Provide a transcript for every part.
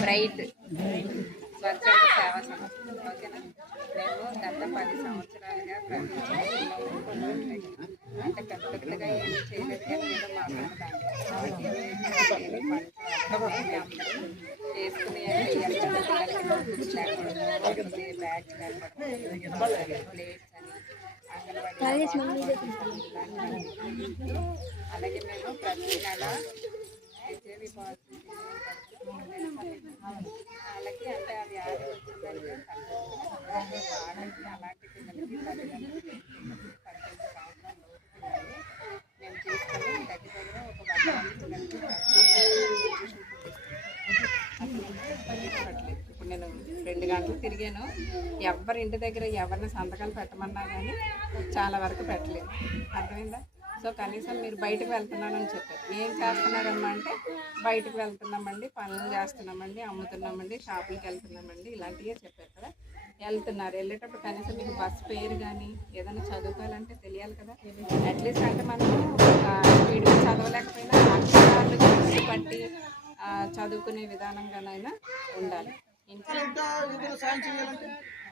Bright స్వచ్ఛంద సేవా సంస్థ. ఓకేనా? మేము గత 10 సంవత్సరాలుగా ప్రతి అంటే పెద్దగా ఏమి చేయలేదు కానీ ఏదో మాట్లాడదాన్ని చేసుకుని బ్యాగ్స్ ప్లేట్స్ అని అలాగే మేము ప్రతి నెల హెచ్ఐవి పాజిటివ్ వాళ్ళకి అంటే ఆ వ్యాధి వచ్చిందంటే వాళ్ళకి అలాంటి పిల్లలకి తల్లిదండ్రులకి 18 సంవత్సరాల మేము తీసుకొని దగ్గర ఒక 100 మంది పిల్లలకి ఇప్పుడు నేను 2 గంటలు తిరిగాను. ఎవరి ఇంటి దగ్గర ఎవరిని సంతకాలు పెట్టమన్నా కానీ చాలా వరకు పెట్టలేదు. అర్థమైందా? సో కనీసం మీరు బయటకు వెళ్తున్నానని చెప్పారు. ఏం చేస్తున్నారమ్మా అంటే బయటకు వెళ్తున్నామండి, పనులు చేస్తున్నామండి, అమ్ముతున్నామండి, షాపులకి వెళ్తున్నామండి, ఇలాంటివే చెప్పారు కదా. వెళ్తున్నారు, వెళ్ళేటప్పుడు కనీసం మీకు బస్ పేరు కానీ ఏదైనా చదువుకోవాలంటే తెలియాలి కదా. అట్లీస్ట్ అంటే మనం స్పీడ్గా చదవలేకపోయినా అక్షరాలు పట్టి చదువుకునే విధానంగానైనా ఉండాలి.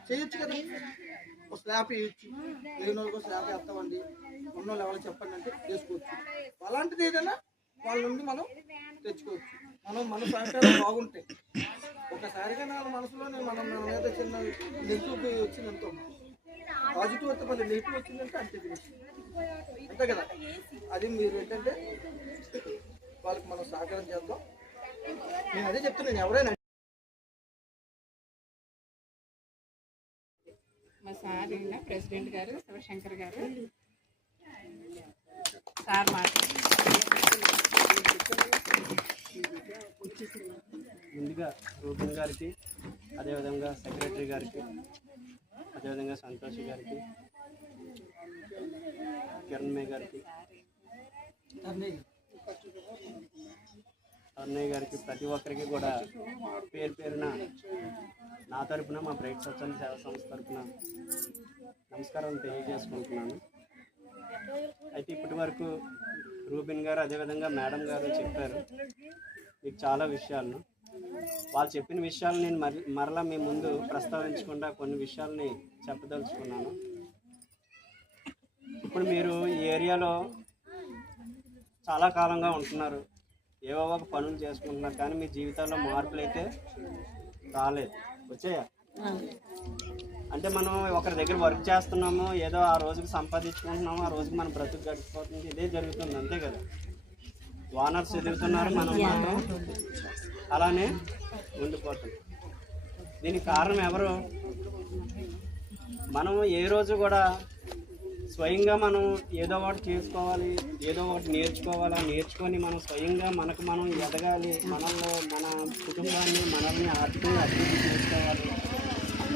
చేయొచ్చు కదా, ఒక స్లాబ్ వేయచ్చు, లేని వాళ్ళకి స్లాబ్ వేస్తామండి, ఉన్న వాళ్ళు ఎవరు చెప్పండి అంటే చేసుకోవచ్చు. అలాంటిది ఏదైనా వాళ్ళ నుండి మనం తెచ్చుకోవచ్చు. మన సహకారం బాగుంటాయి. ఒకసారిగా నా మనసులో మనం మీద చిన్న నెగిటివ్ వచ్చింది ఎంతో పాజిటివ్ వస్తే మళ్ళీ నెగిటివ్ వచ్చిందంటే అంతే అంతే కదా. అది మీరు ఏంటంటే వాళ్ళకి మనం సహకారం చేద్దాం. నేను అదే చెప్తున్నాను. ఎవరైనా మా సార్ ప్రెసిడెంట్ గారు శివశంకర్ గారు సార్ ముందుగా రూపన్ గారికి, అదేవిధంగా సెక్రటరీ గారికి, అదేవిధంగా సంతోష్ గారికి, కిరణ్మయ్య గారికి, అన్నయ్య గారికి, ప్రతి ఒక్కరికి కూడా పేరు పేరున నా తరపున, మా బ్రైట్ స్వచ్ఛంద సేవా సంస్థ తరపున నమస్కారం తెలియజేసుకుంటున్నాను. అయితే ఇప్పటి వరకు రూబిన్ గారు అదేవిధంగా మేడం గారు చెప్పారు మీకు చాలా విషయాలను. వాళ్ళు చెప్పిన విషయాలు నేను మరలా మీ ముందు ప్రస్తావించకుండా కొన్ని విషయాలని చెప్పదలుచుకున్నాను. ఇప్పుడు మీరు ఈ ఏరియాలో చాలా కాలంగా ఉంటున్నారు, ఏవో ఒక పనులు చేసుకుంటున్నారు, కానీ మీ జీవితాల్లో మార్పులు అయితే రాలేదు. వచ్చాయా? అంటే మనం ఒకరి దగ్గర వర్క్ చేస్తున్నాము, ఏదో ఆ రోజుకి సంపాదించుకుంటున్నాము, ఆ రోజుకి మన బ్రతుకు గడిచిపోతుంది, ఇదే జరుగుతుంది, అంతే కదా. ఓనర్స్ ఎదుగుతున్నారు, మనం అలానే ఉండిపోతుంది. దీనికి కారణం ఎవరు? మనం ఏ రోజు కూడా స్వయంగా మనం ఏదో ఒకటి చేసుకోవాలి, ఏదో ఒకటి నేర్చుకొని మనం స్వయంగా మనకు మనం ఎదగాలి, మనలో మన కుటుంబాన్ని మనల్ని ఆర్థికంగా అభివృద్ధి చేసుకోవాలి,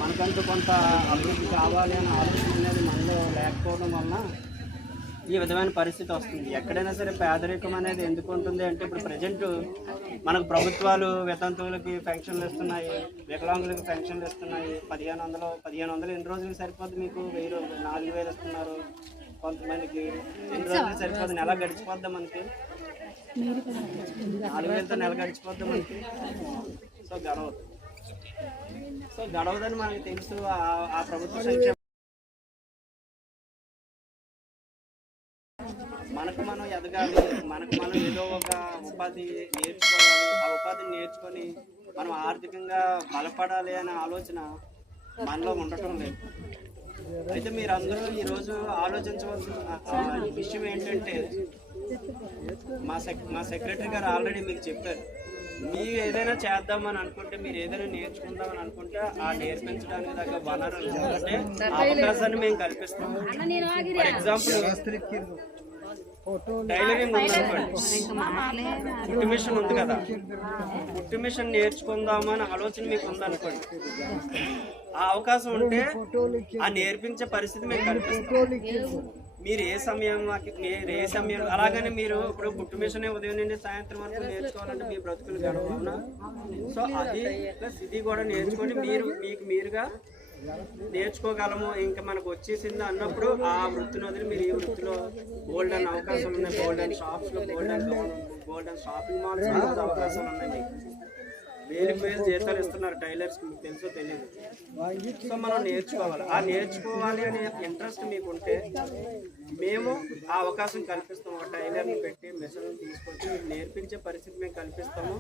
మనకంటూ కొంత అభివృద్ధి కావాలి అనే ఆలోచన అనేది మనలో లేకపోవడం వలన ఈ విధమైన పరిస్థితి వస్తుంది. ఎక్కడైనా సరే పేదరికం అనేది ఎందుకు ఉంటుంది అంటే ఇప్పుడు ప్రజెంట్ మనకు ప్రభుత్వాలు వితంతువులకి పెన్షన్లు ఇస్తున్నాయి, వికలాంగులకి పెన్షన్లు ఇస్తున్నాయి. 1500 ఎన్ని రోజులకి సరిపోద్ది మీకు? 4000 ఇస్తున్నారు కొంతమందికి. ఎన్ని రోజులకి సరిపోద్ది? నెల గడిచిపోద్దా మనకి? 4000తో నెల గడిచిపోద్దా మనకి? సో గడవదని మనకి తెలుసు. ఆ ప్రభుత్వ సంక్షేమ మనకు మనం ఎదగాలి, మనకు మనం ఏదో ఒక ఉపాధి నేర్చుకోవాలి, ఆ ఉపాధిని నేర్చుకొని మనం ఆర్థికంగా బలపడాలి అనే ఆలోచన మనలో ఉండటం లేదు. అయితే మీరందరూ ఈరోజు ఆలోచించవలసిన విషయం ఏంటంటే మా సెక్రటరీ గారు ఆల్రెడీ మీకు చెప్పారు, మీరు ఏదైనా చేద్దామని అనుకుంటే, మీరు ఏదైనా నేర్చుకుందామని అనుకుంటే ఆ నేర్పించడానికి తగ్గ వనరులు అంటే అవకాశాన్ని మేము కల్పిస్తాం. ఫర్ ఎగ్జాంపుల్ టైలరింగ్ ఉందనుకోండి, కుట్టు మిషన్ ఉంది కదా, కుట్టు మిషన్ నేర్చుకుందామని ఆలోచన మీకు ఉందనుకోండి, ఆ అవకాశం ఉంటే ఆ నేర్పించే పరిస్థితి మేము కల్పిస్తాం. మీరు ఏ సమయం అలాగని మీరు ఇప్పుడు కుట్టు మిషన్ ఉదయం నుండి సాయంత్రం వరకు నేర్చుకోవాలంటే మీ బ్రతుకులు గడవవునా? సో అది ప్లస్ ఇది కూడా నేర్చుకొని మీకు మీరుగా నేర్చుకోగలము, ఇంకా మనకు వచ్చేసింది అన్నప్పుడు ఆ వృత్తిని వదిలి మీరు ఈ వృత్తిలో గోల్డెన్ అవకాశం ఉన్నాయి. గోల్డెన్ షాప్స్లో గోల్డెన్ షాపింగ్ మాల్స్ అవకాశాలు ఉన్నాయి మీకు. వేలు జీతాలు ఇస్తున్నారు టైలర్స్, మీకు తెలుసో తెలియదు. సో మనం నేర్చుకోవాలి. ఆ నేర్చుకోవాలి అనే ఇంట్రెస్ట్ మీకు ఉంటే మేము ఆ అవకాశం కల్పిస్తాము. ఒక టైలర్ని పెట్టి మిషన్ తీసుకొచ్చి మీకు నేర్పించే పరిస్థితి మేము కల్పిస్తాము.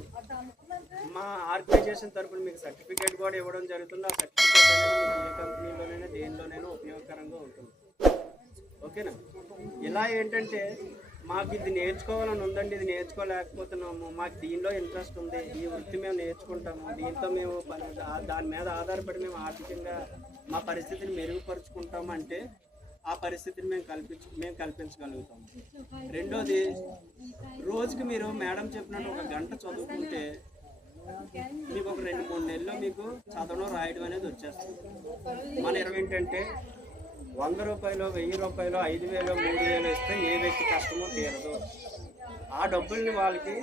మా ఆర్గనైజేషన్ తరఫున మీకు సర్టిఫికేట్ కూడా ఇవ్వడం జరుగుతుంది. ఆ సర్టిఫికేట్ అనేది మీకు ఏ కంపెనీలోనైనా దేనిలోనైనా ఉపయోగకరంగా ఉంటుంది. ఓకేనా? ఇలా ఏంటంటే మాకు ఇది నేర్చుకోవాలని ఉందండి, ఇది నేర్చుకోలేకపోతున్నాము, మాకు దీనిలో ఇంట్రెస్ట్ ఉంది, ఈ వృత్తి మేము నేర్చుకుంటాము, దీంతో మేము దాని మీద ఆధారపడి మేము ఆర్థికంగా మా పరిస్థితిని మెరుగుపరుచుకుంటాము అంటే ఆ పరిస్థితిని మేము కల్పించగలుగుతాము. రెండోది, రోజుకి మీరు మేడం చెప్పినట్టు 1 గంట చదువుకుంటే మీకు ఒక 2-3 నెలల్లో మీకు చదవడం రాయడం అనేది వచ్చేస్తుంది. మన ఏంటంటే 100 రూపాయలు, 1000 రూపాయలు, 5000, 3000 ఇస్తే ఏ వ్యక్తి కష్టమో తీరదు. ఆ డబ్బుల్ని వాళ్ళకి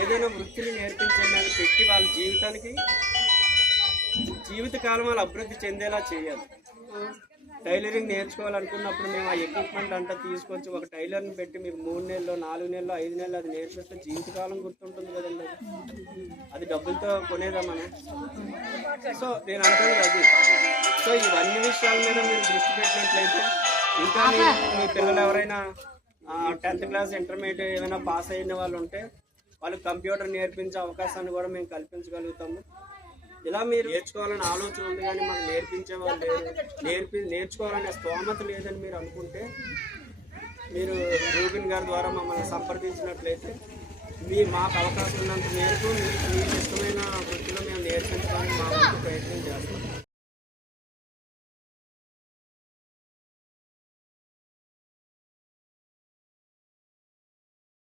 ఏదైనా వృత్తిని నేర్పించేలాగా పెట్టి వాళ్ళ జీవితకాలం వాళ్ళు అభివృద్ధి చెందేలా చేయాలి. టైలరింగ్ నేర్చుకోవాలనుకున్నప్పుడు మేము ఆ ఎక్విప్మెంట్ అంతా తీసుకొచ్చి ఒక టైలర్ని పెట్టి మీకు 3 నెలలు, 4 నెలలు, 5 నెలలు అది నేర్పిస్తే జీవితకాలం గుర్తుంటుంది కదండి. అది డబ్బులతో కొనేదా మనం? సో నేను అనుకున్నది అది. సో ఇవన్నీ విషయాల మీద మీరు దృష్టి పెట్టినట్లయితే ఇంకా మీ పిల్లలు ఎవరైనా 10th క్లాస్, ఇంటర్మీడియట్ ఏమైనా పాస్ అయిన వాళ్ళు ఉంటే వాళ్ళకి కంప్యూటర్ నేర్పించే అవకాశాన్ని కూడా మేము కల్పించగలుగుతాము. ఇలా మీరు నేర్చుకోవాలని ఆలోచన ఉంది కానీ మాకు నేర్పించే వాళ్ళు లేరు, నేర్చుకోవాలనే స్తోమత లేదని మీరు అనుకుంటే మీరు రూబిన్ గారి ద్వారా మమ్మల్ని సంప్రదించినట్లయితే మాకు అవకాశం ఉన్నంత మేరకు మీకు ఇష్టమైన వృత్తిలో మేము నేర్పించడానికి మా వంతు ప్రయత్నం చేస్తాం.